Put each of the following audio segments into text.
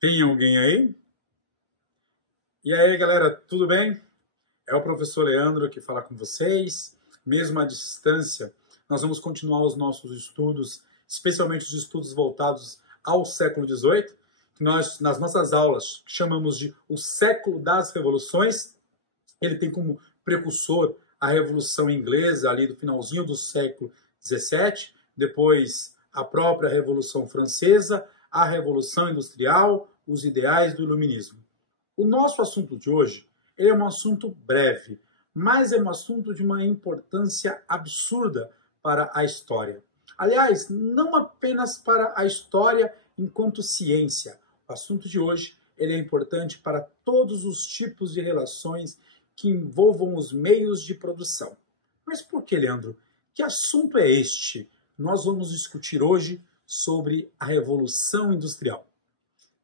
Tem alguém aí? E aí, galera, tudo bem? É o professor Leandro que fala com vocês. Mesmo à distância, nós vamos continuar os nossos estudos, especialmente os estudos voltados ao século XVIII, que nós, nas nossas aulas, chamamos de o século das revoluções. Ele tem como precursor a Revolução Inglesa, ali do finalzinho do século XVII, depois a própria Revolução Francesa, a Revolução Industrial, os ideais do Iluminismo. O nosso assunto de hoje é um assunto breve, mas é um assunto de uma importância absurda para a história. Aliás, não apenas para a história enquanto ciência. O assunto de hoje ele é importante para todos os tipos de relações que envolvam os meios de produção. Mas por que, Leandro? Que assunto é este? Nós vamos discutir hoje sobre a Revolução Industrial.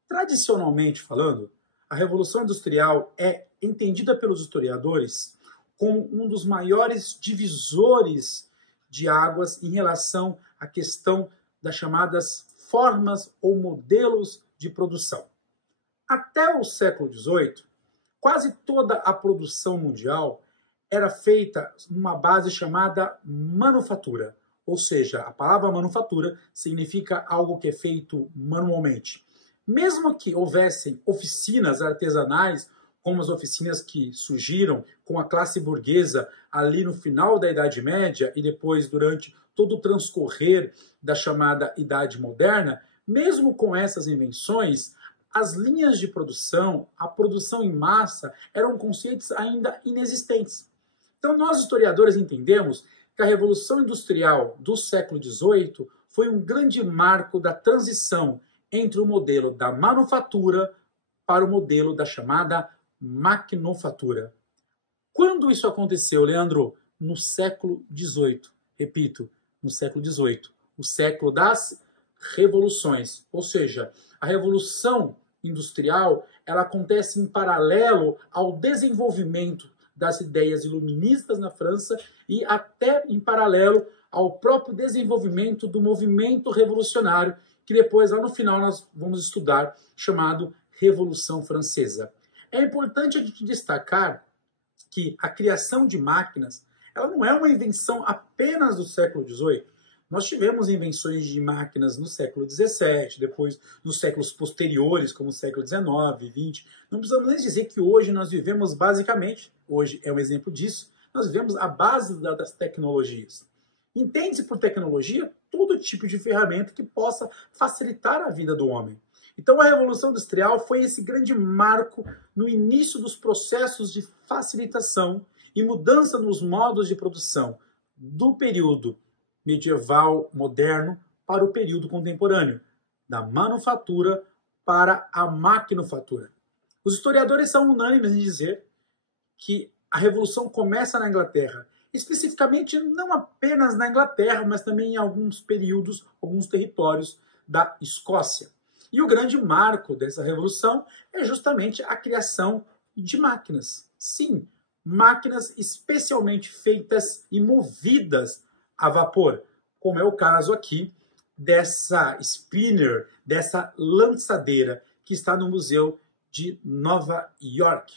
Tradicionalmente falando, a Revolução Industrial é entendida pelos historiadores como um dos maiores divisores de águas em relação à questão das chamadas formas ou modelos de produção. Até o século XVIII, quase toda a produção mundial era feita numa base chamada manufatura, ou seja, a palavra manufatura significa algo que é feito manualmente. Mesmo que houvessem oficinas artesanais, como as oficinas que surgiram com a classe burguesa ali no final da Idade Média e depois durante todo o transcorrer da chamada Idade Moderna, mesmo com essas invenções, as linhas de produção, a produção em massa, eram conceitos ainda inexistentes. Então, nós historiadores entendemos que a Revolução Industrial do século XVIII foi um grande marco da transição entre o modelo da manufatura para o modelo da chamada maquinofatura. Quando isso aconteceu, Leandro? No século XVIII. Repito, no século XVIII. O século das revoluções. Ou seja, a Revolução Industrial ela acontece em paralelo ao desenvolvimento das ideias iluministas na França e até em paralelo ao próprio desenvolvimento do movimento revolucionário, que depois, lá no final, nós vamos estudar, chamado Revolução Francesa. É importante a gente destacar que a criação de máquinas ela não é uma invenção apenas do século XVIII. Nós tivemos invenções de máquinas no século XVII, depois nos séculos posteriores, como o século XIX, XX. Não precisamos nem dizer que hoje nós vivemos basicamente, hoje é um exemplo disso, nós vivemos a base das tecnologias. Entende-se por tecnologia todo tipo de ferramenta que possa facilitar a vida do homem. Então a Revolução Industrial foi esse grande marco no início dos processos de facilitação e mudança nos modos de produção do período medieval moderno para o período contemporâneo, da manufatura para a maquinofatura. Os historiadores são unânimes em dizer que a Revolução começa na Inglaterra, especificamente não apenas na Inglaterra, mas também em alguns períodos, alguns territórios da Escócia. E o grande marco dessa revolução é justamente a criação de máquinas. Sim, máquinas especialmente feitas e movidas a vapor, como é o caso aqui dessa spinner, dessa lançadeira que está no Museu de Nova York.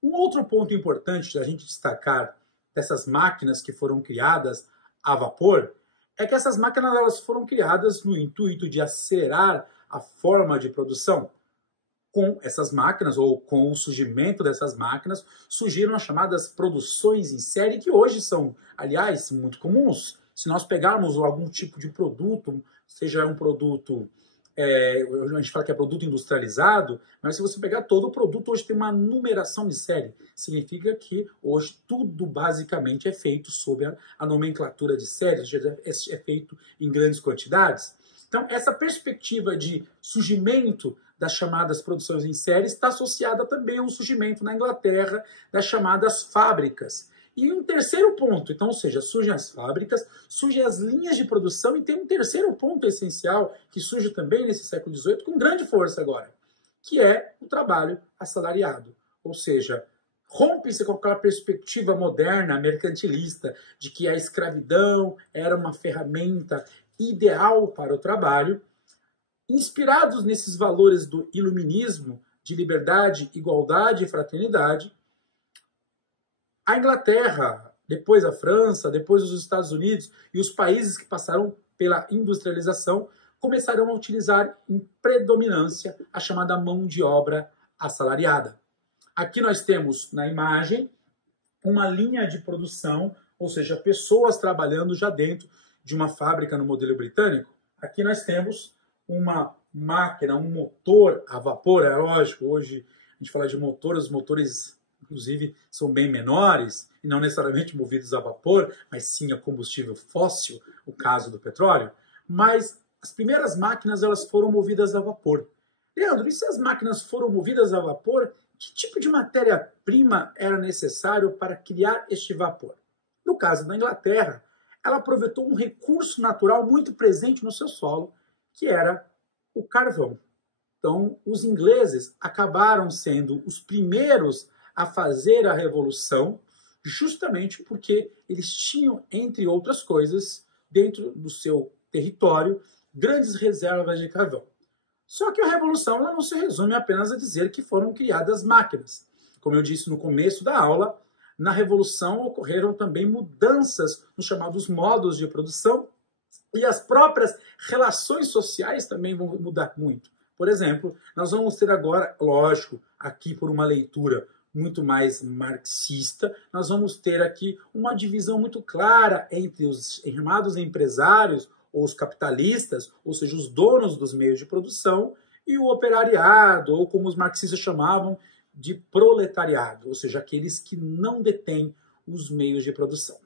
Um outro ponto importante da gente destacar dessas máquinas que foram criadas a vapor é que essas máquinas elas foram criadas no intuito de acelerar a forma de produção. Com essas máquinas, ou com o surgimento dessas máquinas, surgiram as chamadas produções em série, que hoje são, aliás, muito comuns. Se nós pegarmos algum tipo de produto, seja um produto, a gente fala que é produto industrializado, mas se você pegar todo o produto, hoje tem uma numeração de série. Significa que hoje tudo basicamente é feito sob a nomenclatura de série, é feito em grandes quantidades. Então, essa perspectiva de surgimento das chamadas produções em série está associada também ao surgimento na Inglaterra das chamadas fábricas. E um terceiro ponto, então, ou seja, surgem as fábricas, surgem as linhas de produção e tem um terceiro ponto essencial que surge também nesse século XVIII com grande força agora, que é o trabalho assalariado. Ou seja, rompe-se com aquela perspectiva moderna, mercantilista, de que a escravidão era uma ferramenta ideal para o trabalho, Inspirados nesses valores do iluminismo, de liberdade, igualdade e fraternidade, a Inglaterra, depois a França, depois os Estados Unidos e os países que passaram pela industrialização começarão a utilizar em predominância a chamada mão de obra assalariada. Aqui nós temos na imagem uma linha de produção, ou seja, pessoas trabalhando já dentro de uma fábrica no modelo britânico. Aqui nós temos uma máquina, um motor a vapor, é lógico, hoje a gente fala de motores, os motores inclusive são bem menores e não necessariamente movidos a vapor, mas sim a combustível fóssil, o caso do petróleo, mas as primeiras máquinas elas foram movidas a vapor. Leandro, e se as máquinas foram movidas a vapor, que tipo de matéria-prima era necessário para criar este vapor? No caso da Inglaterra, ela aproveitou um recurso natural muito presente no seu solo, que era o carvão. Então, os ingleses acabaram sendo os primeiros a fazer a revolução, justamente porque eles tinham, entre outras coisas, dentro do seu território, grandes reservas de carvão. Só que a revolução ela não se resume apenas a dizer que foram criadas máquinas. Como eu disse no começo da aula, na revolução ocorreram também mudanças nos chamados modos de produção e as próprias relações sociais também vão mudar muito. Por exemplo, nós vamos ter agora, lógico, aqui por uma leitura muito mais marxista, nós vamos ter aqui uma divisão muito clara entre os chamados empresários ou os capitalistas, ou seja, os donos dos meios de produção, e o operariado, ou como os marxistas chamavam, de proletariado, ou seja, aqueles que não detêm os meios de produção.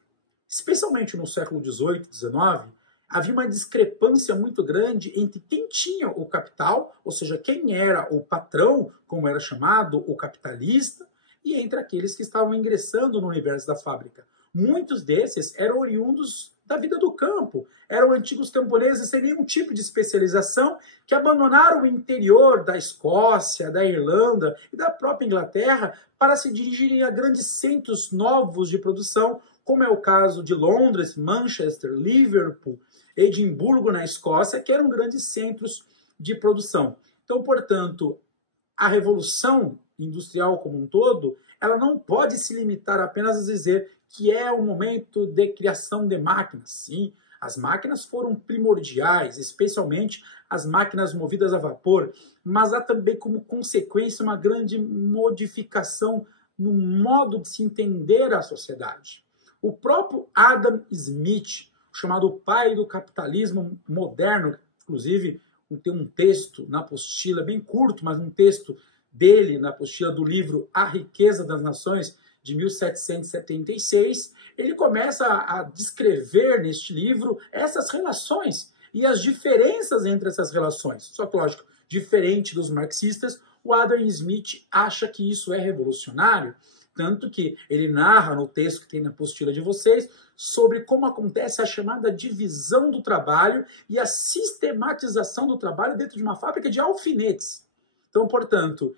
Especialmente no século XVIII, XIX, havia uma discrepância muito grande entre quem tinha o capital, ou seja, quem era o patrão, como era chamado, o capitalista, e entre aqueles que estavam ingressando no universo da fábrica. Muitos desses eram oriundos da vida do campo, eram antigos camponeses sem nenhum tipo de especialização que abandonaram o interior da Escócia, da Irlanda e da própria Inglaterra para se dirigirem a grandes centros novos de produção, como é o caso de Londres, Manchester, Liverpool, Edimburgo na Escócia, que eram grandes centros de produção. Então, portanto, a revolução industrial como um todo, ela não pode se limitar apenas a dizer que é o momento de criação de máquinas. Sim, as máquinas foram primordiais, especialmente as máquinas movidas a vapor, mas há também como consequência uma grande modificação no modo de se entender a sociedade. O próprio Adam Smith, chamado pai do capitalismo moderno, inclusive tem um texto na apostila, bem curto, mas um texto dele na apostila do livro A Riqueza das Nações, de 1776, ele começa a descrever neste livro essas relações e as diferenças entre essas relações. Só que, lógico, diferente dos marxistas, o Adam Smith acha que isso é revolucionário, tanto que ele narra no texto que tem na apostila de vocês sobre como acontece a chamada divisão do trabalho e a sistematização do trabalho dentro de uma fábrica de alfinetes. Então, portanto,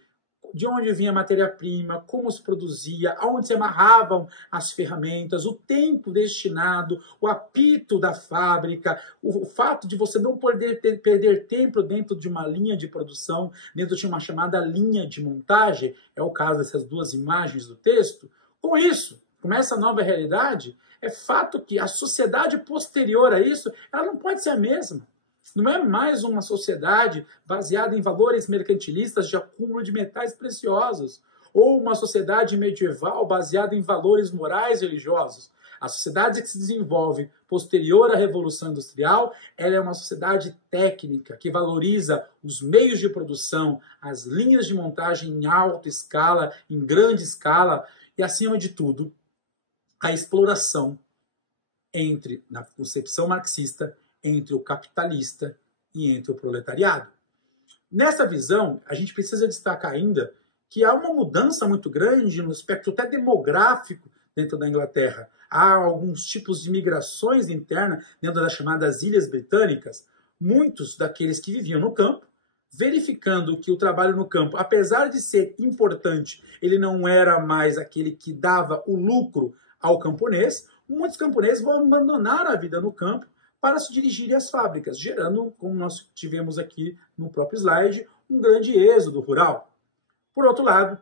de onde vinha a matéria-prima, como se produzia, aonde se amarravam as ferramentas, o tempo destinado, o apito da fábrica, o fato de você não poder perder tempo dentro de uma linha de produção, dentro de uma chamada linha de montagem, é o caso dessas duas imagens do texto. Com isso, com essa nova realidade, é fato que a sociedade posterior a isso, ela não pode ser a mesma. Não é mais uma sociedade baseada em valores mercantilistas de acúmulo de metais preciosos, ou uma sociedade medieval baseada em valores morais e religiosos. A sociedade que se desenvolve posterior à Revolução Industrial, ela é uma sociedade técnica, que valoriza os meios de produção, as linhas de montagem em alta escala, em grande escala, e, acima de tudo, a exploração entre, na concepção marxista, entre o capitalista e entre o proletariado. Nessa visão, a gente precisa destacar ainda que há uma mudança muito grande no aspecto até demográfico dentro da Inglaterra. Há alguns tipos de migrações internas dentro das chamadas Ilhas Britânicas. Muitos daqueles que viviam no campo, verificando que o trabalho no campo, apesar de ser importante, ele não era mais aquele que dava o lucro ao camponês, muitos camponeses vão abandonar a vida no campo para se dirigirem às fábricas, gerando, como nós tivemos aqui no próprio slide, um grande êxodo rural. Por outro lado,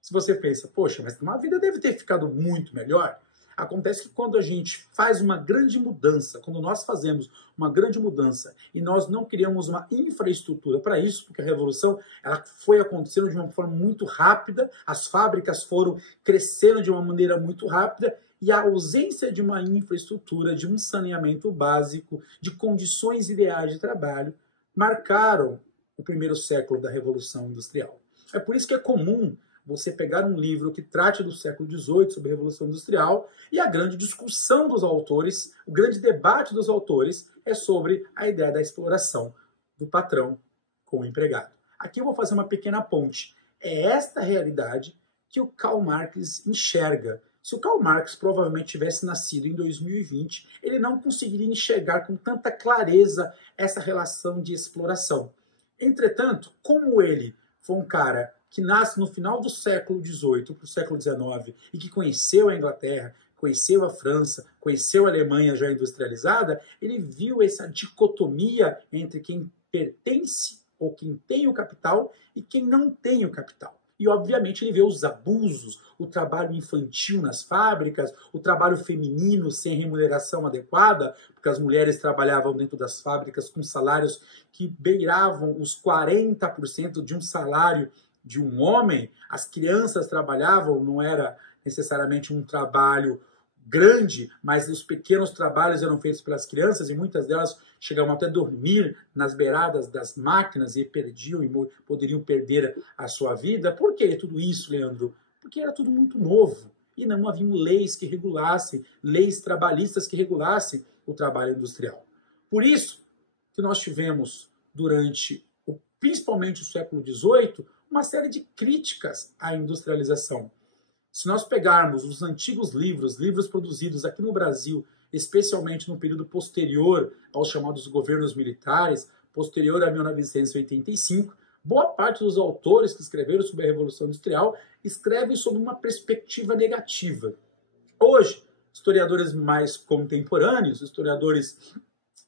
se você pensa, poxa, mas uma vida deve ter ficado muito melhor, acontece que quando a gente faz uma grande mudança, quando nós fazemos uma grande mudança e nós não criamos uma infraestrutura para isso, porque a revolução ela foi acontecendo de uma forma muito rápida, as fábricas foram crescendo de uma maneira muito rápida e a ausência de uma infraestrutura, de um saneamento básico, de condições ideais de trabalho, marcaram o primeiro século da Revolução Industrial. É por isso que é comum você pegar um livro que trate do século XVIII sobre a Revolução Industrial e a grande discussão dos autores, o grande debate dos autores é sobre a ideia da exploração do patrão com o empregado. Aqui eu vou fazer uma pequena ponte. É esta realidade que o Karl Marx enxerga. Se o Karl Marx provavelmente tivesse nascido em 2020, ele não conseguiria enxergar com tanta clareza essa relação de exploração. Entretanto, como ele foi um cara que nasce no final do século XVIII para o século XIX e que conheceu a Inglaterra, conheceu a França, conheceu a Alemanha já industrializada, ele viu essa dicotomia entre quem pertence ou quem tem o capital e quem não tem o capital. E, obviamente, ele vê os abusos, o trabalho infantil nas fábricas, o trabalho feminino sem remuneração adequada, porque as mulheres trabalhavam dentro das fábricas com salários que beiravam os 40% de um salário de um homem. As crianças trabalhavam, não era necessariamente um trabalho grande, mas os pequenos trabalhos eram feitos pelas crianças e muitas delas chegavam até a dormir nas beiradas das máquinas e perdiam e poderiam perder a sua vida. Por que tudo isso, Leandro? Porque era tudo muito novo e não haviam leis que regulassem, leis trabalhistas que regulassem o trabalho industrial. Por isso que nós tivemos, durante principalmente o século XVIII, uma série de críticas à industrialização. Se nós pegarmos os antigos livros produzidos aqui no Brasil, especialmente no período posterior aos chamados governos militares, posterior a 1985, boa parte dos autores que escreveram sobre a Revolução Industrial escrevem sob uma perspectiva negativa. Hoje, historiadores mais contemporâneos, historiadores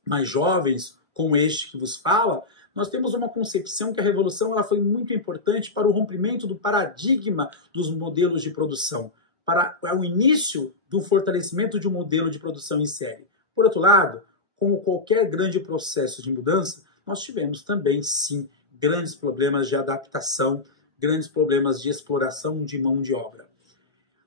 mais jovens, como este que vos fala, nós temos uma concepção que a Revolução ela foi muito importante para o rompimento do paradigma dos modelos de produção, para o início do fortalecimento de um modelo de produção em série. Por outro lado, como qualquer grande processo de mudança, nós tivemos também, sim, grandes problemas de adaptação, grandes problemas de exploração de mão de obra.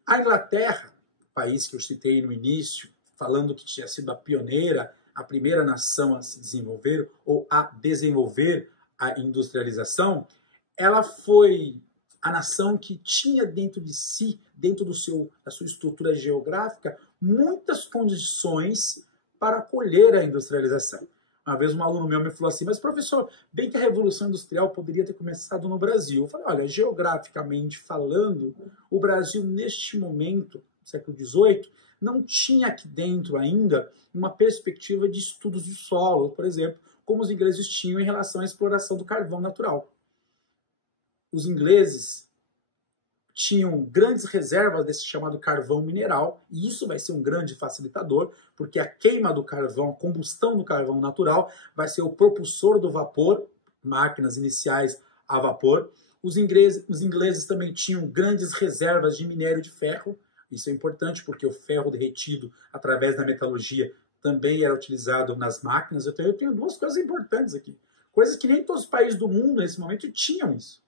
A Inglaterra, país que eu citei no início, falando que tinha sido a pioneira, a primeira nação a se desenvolver ou a desenvolver a industrialização, ela foi a nação que tinha dentro de si, dentro da sua estrutura geográfica, muitas condições para acolher a industrialização. Uma vez um aluno meu me falou assim, mas professor, bem que a Revolução Industrial poderia ter começado no Brasil. Eu falei, olha, geograficamente falando, o Brasil neste momento, século XVIII, não tinha aqui dentro ainda uma perspectiva de estudos de solo, por exemplo, como os ingleses tinham em relação à exploração do carvão natural. Os ingleses tinham grandes reservas desse chamado carvão mineral, e isso vai ser um grande facilitador, porque a queima do carvão, a combustão do carvão natural, vai ser o propulsor do vapor, máquinas iniciais a vapor. Os ingleses também tinham grandes reservas de minério de ferro. Isso é importante porque o ferro derretido através da metalurgia também era utilizado nas máquinas. Eu tenho duas coisas importantes aqui. Coisas que nem todos os países do mundo nesse momento tinham isso.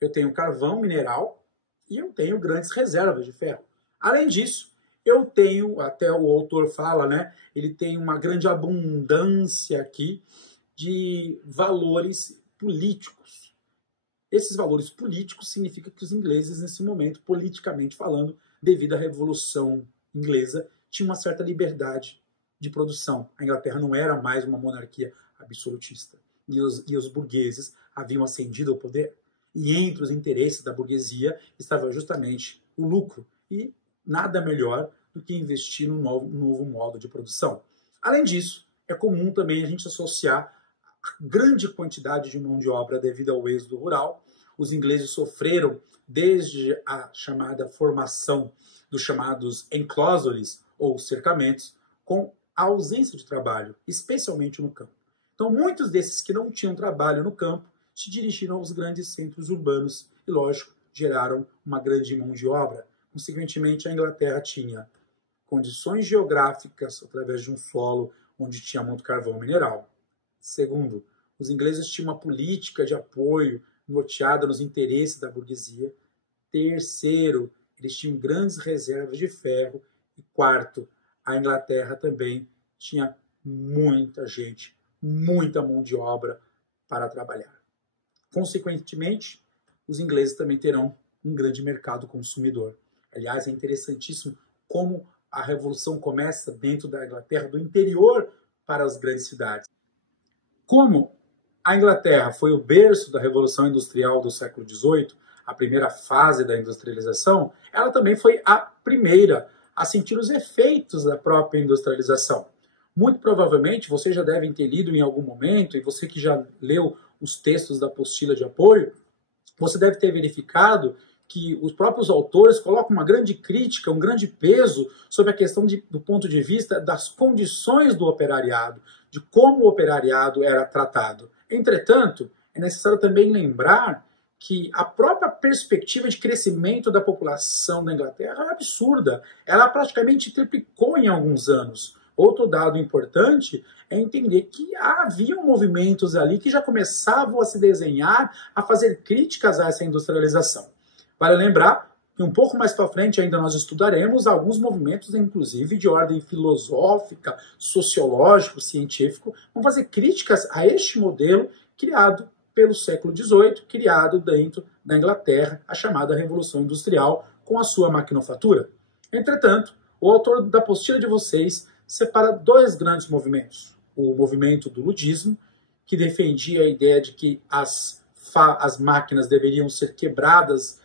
Eu tenho carvão mineral e eu tenho grandes reservas de ferro. Além disso, eu tenho, até o autor fala, né? Ele tem uma grande abundância aqui de valores políticos. Esses valores políticos significam que os ingleses, nesse momento, politicamente falando, devido à Revolução Inglesa, tinha uma certa liberdade de produção. A Inglaterra não era mais uma monarquia absolutista. E os burgueses haviam ascendido ao poder. E entre os interesses da burguesia estava justamente o lucro. E nada melhor do que investir num novo modo de produção. Além disso, é comum também a gente associar a grande quantidade de mão de obra devido ao êxodo rural. Os ingleses sofreram desde a chamada formação dos chamados enclosures, ou cercamentos, com a ausência de trabalho, especialmente no campo. Então, muitos desses que não tinham trabalho no campo se dirigiram aos grandes centros urbanos e, lógico, geraram uma grande mão de obra. Consequentemente, a Inglaterra tinha condições geográficas através de um solo onde tinha muito carvão mineral. Segundo, os ingleses tinham uma política de apoio norteada nos interesses da burguesia. Terceiro, eles tinham grandes reservas de ferro. E quarto, a Inglaterra também tinha muita gente, muita mão de obra para trabalhar. Consequentemente, os ingleses também terão um grande mercado consumidor. Aliás, é interessantíssimo como a revolução começa dentro da Inglaterra, do interior para as grandes cidades. Como a Inglaterra foi o berço da Revolução Industrial do século XVIII, a primeira fase da industrialização, ela também foi a primeira a sentir os efeitos da própria industrialização. Muito provavelmente, vocês já devem ter lido em algum momento, e você que já leu os textos da apostila de apoio, você deve ter verificado que os próprios autores colocam uma grande crítica, um grande peso sobre a questão do ponto de vista das condições do operariado, de como o operariado era tratado. Entretanto, é necessário também lembrar que a própria perspectiva de crescimento da população da Inglaterra é absurda. Ela praticamente triplicou em alguns anos. Outro dado importante é entender que haviam movimentos ali que já começavam a se desenhar, a fazer críticas a essa industrialização. Vale lembrar que um pouco mais para frente ainda nós estudaremos alguns movimentos, inclusive de ordem filosófica, sociológico, científico, vão fazer críticas a este modelo criado pelo século XVIII, criado dentro da Inglaterra, a chamada Revolução Industrial, com a sua maquinofatura. Entretanto, o autor da apostila de vocês separa dois grandes movimentos. O movimento do ludismo, que defendia a ideia de que as máquinas deveriam ser quebradas,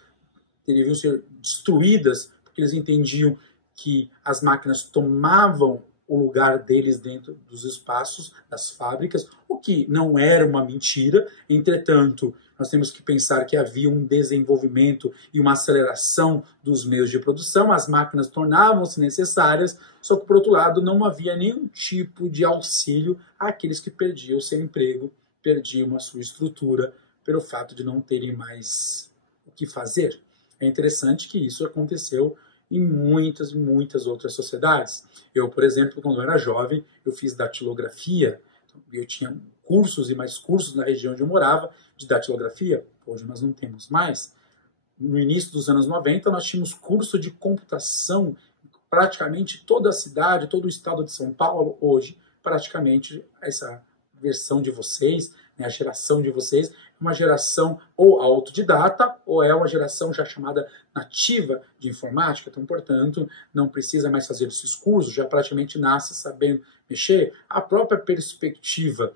deveriam ser destruídas, porque eles entendiam que as máquinas tomavam o lugar deles dentro dos espaços, das fábricas, o que não era uma mentira. Entretanto, nós temos que pensar que havia um desenvolvimento e uma aceleração dos meios de produção, as máquinas tornavam-se necessárias, só que, por outro lado, não havia nenhum tipo de auxílio àqueles que perdiam seu emprego, perdiam a sua estrutura, pelo fato de não terem mais o que fazer. É interessante que isso aconteceu em muitas outras sociedades. Eu, por exemplo, quando eu era jovem, eu fiz datilografia. Eu tinha cursos e mais cursos na região onde eu morava de datilografia. Hoje nós não temos mais. No início dos anos 90, nós tínhamos curso de computação. Praticamente toda a cidade, todo o estado de São Paulo, hoje, praticamente essa versão de vocês, né, a geração de vocês, é uma geração ou autodidata, ou é uma geração já chamada nativa de informática. Então, portanto, não precisa mais fazer esses cursos, já praticamente nasce sabendo mexer. A própria perspectiva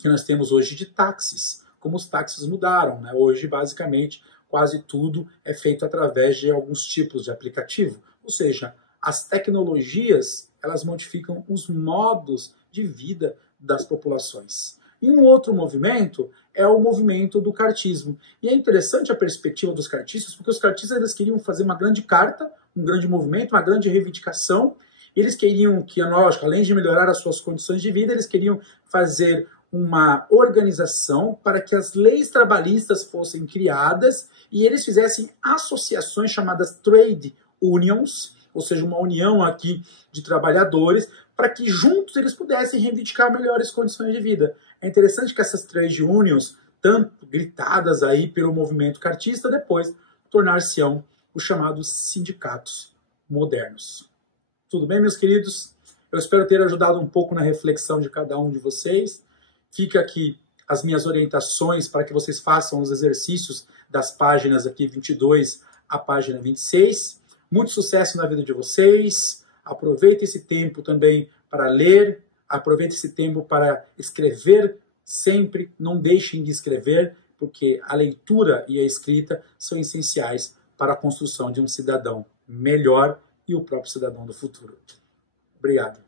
que nós temos hoje de táxis, como os táxis mudaram, né? Hoje, basicamente, quase tudo é feito através de alguns tipos de aplicativo. Ou seja, as tecnologias, elas modificam os modos de vida das populações. E um outro movimento é o movimento do cartismo. E é interessante a perspectiva dos cartistas, porque os cartistas eles queriam fazer uma grande carta, um grande movimento, uma grande reivindicação. E eles queriam que, lógico, além de melhorar as suas condições de vida, eles queriam fazer uma organização para que as leis trabalhistas fossem criadas e eles fizessem associações chamadas trade unions, ou seja, uma união aqui de trabalhadores, para que juntos eles pudessem reivindicar melhores condições de vida. É interessante que essas trade unions, tanto gritadas aí pelo movimento cartista, depois tornar-se-ão os chamados sindicatos modernos. Tudo bem, meus queridos? Eu espero ter ajudado um pouco na reflexão de cada um de vocês. Fica aqui as minhas orientações para que vocês façam os exercícios das páginas aqui 22 à página 26. Muito sucesso na vida de vocês. Aproveite esse tempo também para ler. Aproveite esse tempo para escrever sempre. Não deixem de escrever, porque a leitura e a escrita são essenciais para a construção de um cidadão melhor e o próprio cidadão do futuro. Obrigado.